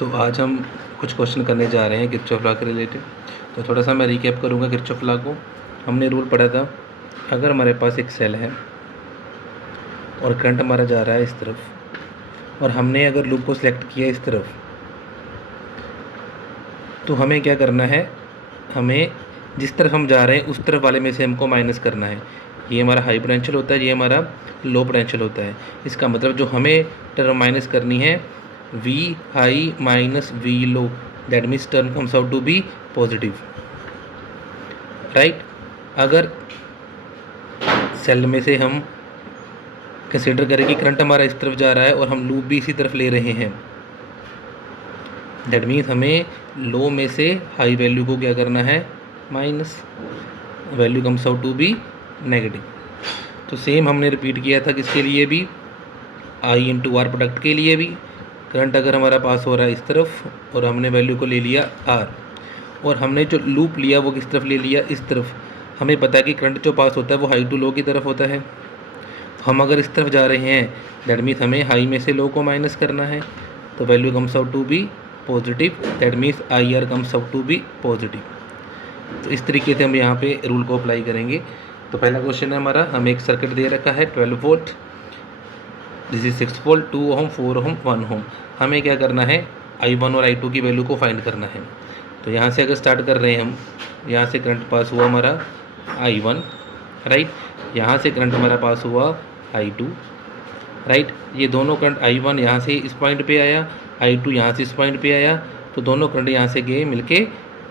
तो आज हम कुछ क्वेश्चन करने जा रहे हैं किरचॉफ लॉ के रिलेटेड। तो थोड़ा सा मैं रिकैप करूँगा किरचॉफ लॉ को। हमने रूल पढ़ा था, अगर हमारे पास एक सेल है और करंट हमारा जा रहा है इस तरफ और हमने अगर लूप को सिलेक्ट किया इस तरफ, तो हमें क्या करना है, हमें जिस तरफ हम जा रहे हैं उस तरफ वाले में से हमको माइनस करना है। ये हमारा हाई पोटेंशियल होता है, ये हमारा लो पोटेंशियल होता है। इसका मतलब जो हमें टर्म माइनस करनी है V high minus V low, that means term comes out to be positive, right. अगर सेल में से हम कंसिडर करें कि करंट हमारा इस तरफ जा रहा है और हम लूप भी इसी तरफ ले रहे हैं, दैट मीन्स हमें लो में से हाई वैल्यू को क्या करना है, minus, value comes out to be negative. तो सेम हमने रिपीट किया था किसके लिए भी, आई इंटू आर प्रोडक्ट के लिए भी। करंट अगर हमारा पास हो रहा है इस तरफ और हमने वैल्यू को ले लिया आर, और हमने जो लूप लिया वो किस तरफ ले लिया, इस तरफ। हमें पता है कि करंट जो पास होता है वो हाई टू लो की तरफ होता है। हम अगर इस तरफ जा रहे हैं, दैट मीन्स हमें हाई में से लो को माइनस करना है, तो value comes out to be positive, that means I R comes out to be positive. तो इस तरीके से हम यहाँ पे रूल को अप्लाई करेंगे। तो पहला क्वेश्चन है हमारा, हमें एक सर्किट दे रखा है 12 वोल्ट, दिस इज 6 वोल्ट, 2 ओम, 4 ओम, 1 ओम। हमें क्या करना है, I1 और I2 की वैल्यू को फाइंड करना है। तो यहाँ से अगर स्टार्ट कर रहे हैं हम, यहाँ से करंट पास हुआ हमारा I1, राइट। यहाँ से करंट हमारा पास हुआ I2, राइट। ये दोनों करंट I1 यहाँ से इस पॉइंट पे आया, I2 यहाँ से इस पॉइंट पे आया, तो दोनों करंट यहाँ से गए मिलके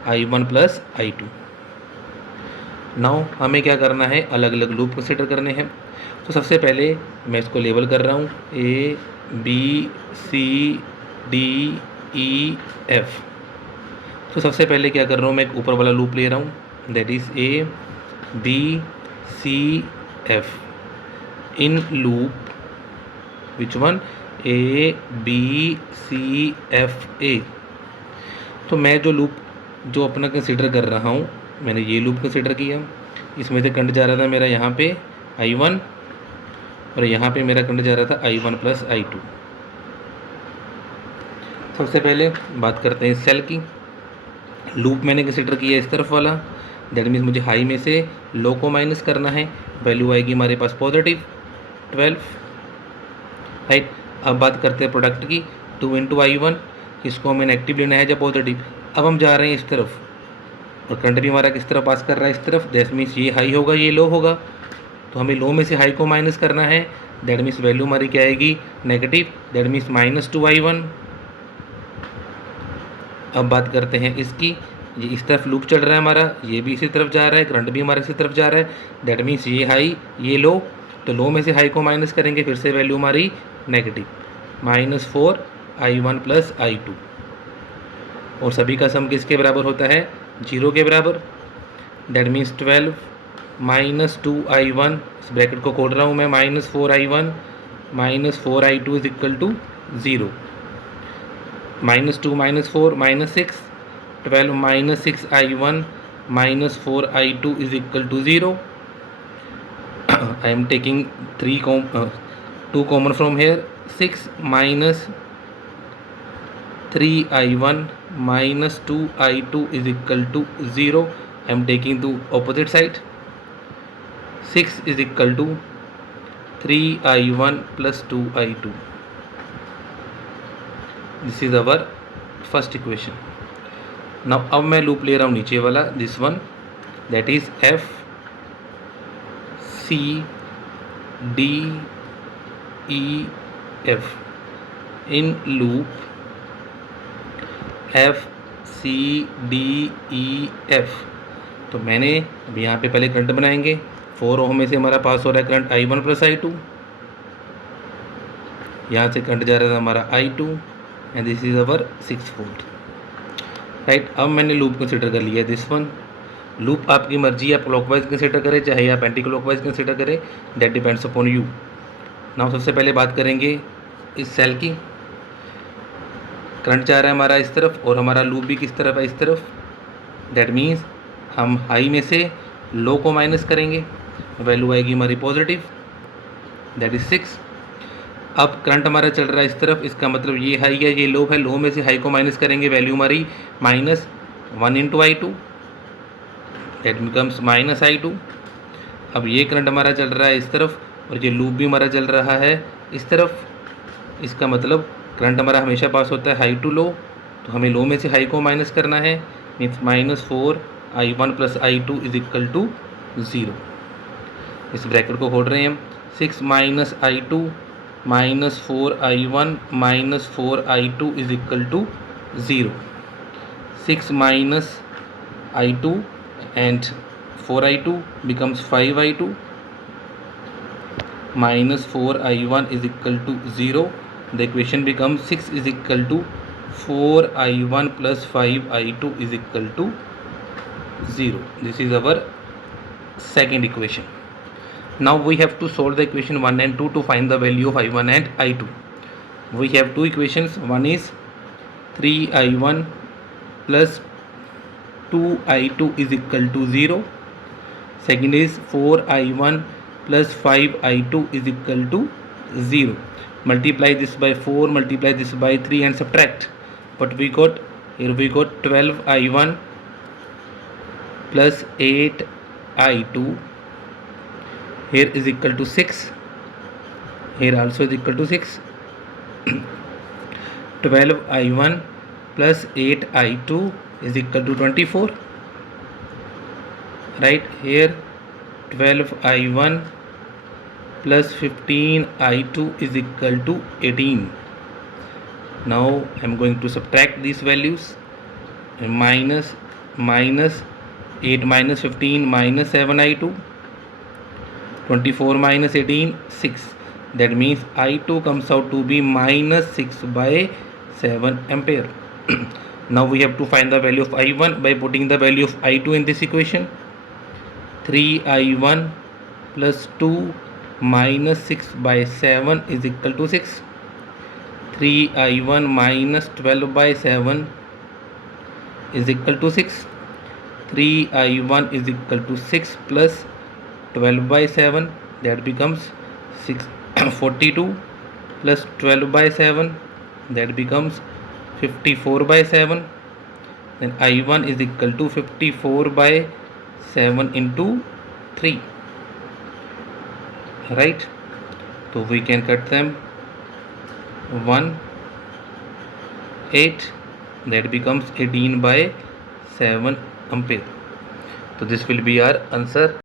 I1 प्लस I2। नाउ हमें क्या करना है, अलग अलग लूप कंसिडर करने हैं। तो सबसे पहले मैं इसको लेबल कर रहा हूँ A B C D E F। तो सबसे पहले क्या कर रहा हूँ, मैं एक ऊपर वाला लूप ले रहा हूँ, that is A B C F in loop which one, A B C F A। तो मैं जो लूप जो अपना कंसिडर कर रहा हूँ, मैंने ये लूप कंसिडर किया, इसमें से करंट जा रहा था मेरा यहाँ पे I1 और यहाँ पे मेरा करंट जा रहा था I1 प्लस I2। सबसे पहले बात करते हैं सेल की। लूप मैंने कंसिडर किया इस तरफ वाला, दैट मीन्स मुझे हाई में से लो को माइनस करना है, वैल्यू आएगी हमारे पास पॉजिटिव 12, राइट। अब बात करते हैं प्रोडक्ट की, 2 इंटू I1, इसको हमें नेगेटिव लेना है या पॉजिटिव। अब हम जा रहे हैं इस तरफ और करंट भी हमारा किस तरफ पास कर रहा है, इस तरफ, दैट मीन्स ये हाई होगा ये लो होगा, तो हमें लो में से हाई को माइनस करना है, दैट मीन्स वैल्यू हमारी क्या आएगी, negative, that means minus 2I1। अब बात करते हैं इसकी, ये इस तरफ लूप चल रहा है हमारा, ये भी इसी तरफ जा रहा है, करंट भी हमारा इसी तरफ जा रहा है, दैट मीन्स ये हाई ये लो, तो लो में से हाई को माइनस करेंगे, फिर से वैल्यू हमारी नेगेटिव, -4I1 प्लस I2। और सभी का सम किसके बराबर होता है, 0 के बराबर, दैट मीन्स 12 माइनस 2I1, इस ब्रैकेट को खोल रहा हूँ मैं, -4I1 -4I2 is equal to 0, -2 -4 -6, 12 -6I1 -4I2 is equal to 0. I am taking 2 common from here, 6 minus 3I1 minus 2I2 is equal to 0. I am taking the opposite side, 6 is equal to 3I1 plus 2I2. This is our first equation. Now अब मैं loop ले रहा हूँ नीचे वाला, this one, that is F C D E F in loop F C D E F। तो मैंने अभी यहाँ पे पहले करंट बनाएंगे, 4 ओम में से हमारा पास हो रहा है करंट I1 प्लस I2, यहाँ से करंट जा रहा था हमारा I2 and this is our 6 volt, right. अब मैंने लूप कंसिडर कर लिया दिस वन। लूप आपकी मर्जी, आप क्लॉकवाइज कंसिडर करें चाहे आप एंटी क्लॉकवाइज कंसिडर करें, that depends upon you. Now सबसे पहले बात करेंगे इस सेल की। करंट जा रहा है हमारा इस तरफ और हमारा लूप भी किस तरफ है, इस तरफ, दैट मीन्स हम हाई में से लो को माइनस करेंगे, वैल्यू आएगी हमारी पॉजिटिव, दैट इज 6। अब करंट हमारा चल रहा है इस तरफ, इसका मतलब ये हाई है ये लो है, लो में से हाई को माइनस करेंगे, वैल्यू हमारी -1 × I2, दैट बिकम्स -I2। अब ये करंट हमारा चल रहा है इस तरफ और ये लूप भी हमारा चल रहा है इस तरफ, इसका मतलब करंट हमारा हमेशा पास होता है हाई टू लो, तो हमें लो में से हाई को माइनस करना है, मीन्स -4I1 + I2 = 0। इस ब्रैकेट को खोल रहे हैं हम, 6 - I2 - 4I1 - 4I2 = 0। 6 - I2 and 4I2 becomes 5I2 minus 4I1 = 0. The equation becomes 6 = 4I1 plus 5I2 = 0. This is our second equation. Now we have to solve the equation 1 and 2 to find the value of I1 and I2. We have two equations. One is 3I1 plus 2I2 = 0. Second is 4I1 plus 5I2 = 0. Multiply this by 4, multiply this by 3 and subtract. What we got? Here we got 12I1 plus 8I2. Here is equal to 6. Here also is equal to 6. 12I1 plus 8I2 is equal to 24. Right here 12I1 plus 15I2 is equal to 18. Now I am going to subtract these values. Minus 8 minus 15 minus 7I2, 24 minus 18 6. That means I2 comes out to be -6/7 ampere. Now we have to find the value of I1 by putting the value of I2 in this equation. 3I1 plus 2 minus 6/7 is equal to 6. 3I1 minus 12/7 is equal to 6. 3I1 is equal to 6 plus 12/7, that becomes 42 plus 12/7, that becomes 54/7. Then I1 is equal to 54/7 into 3. Right? So we can cut them 1 8, that becomes 18/7 ampere. So this will be our answer.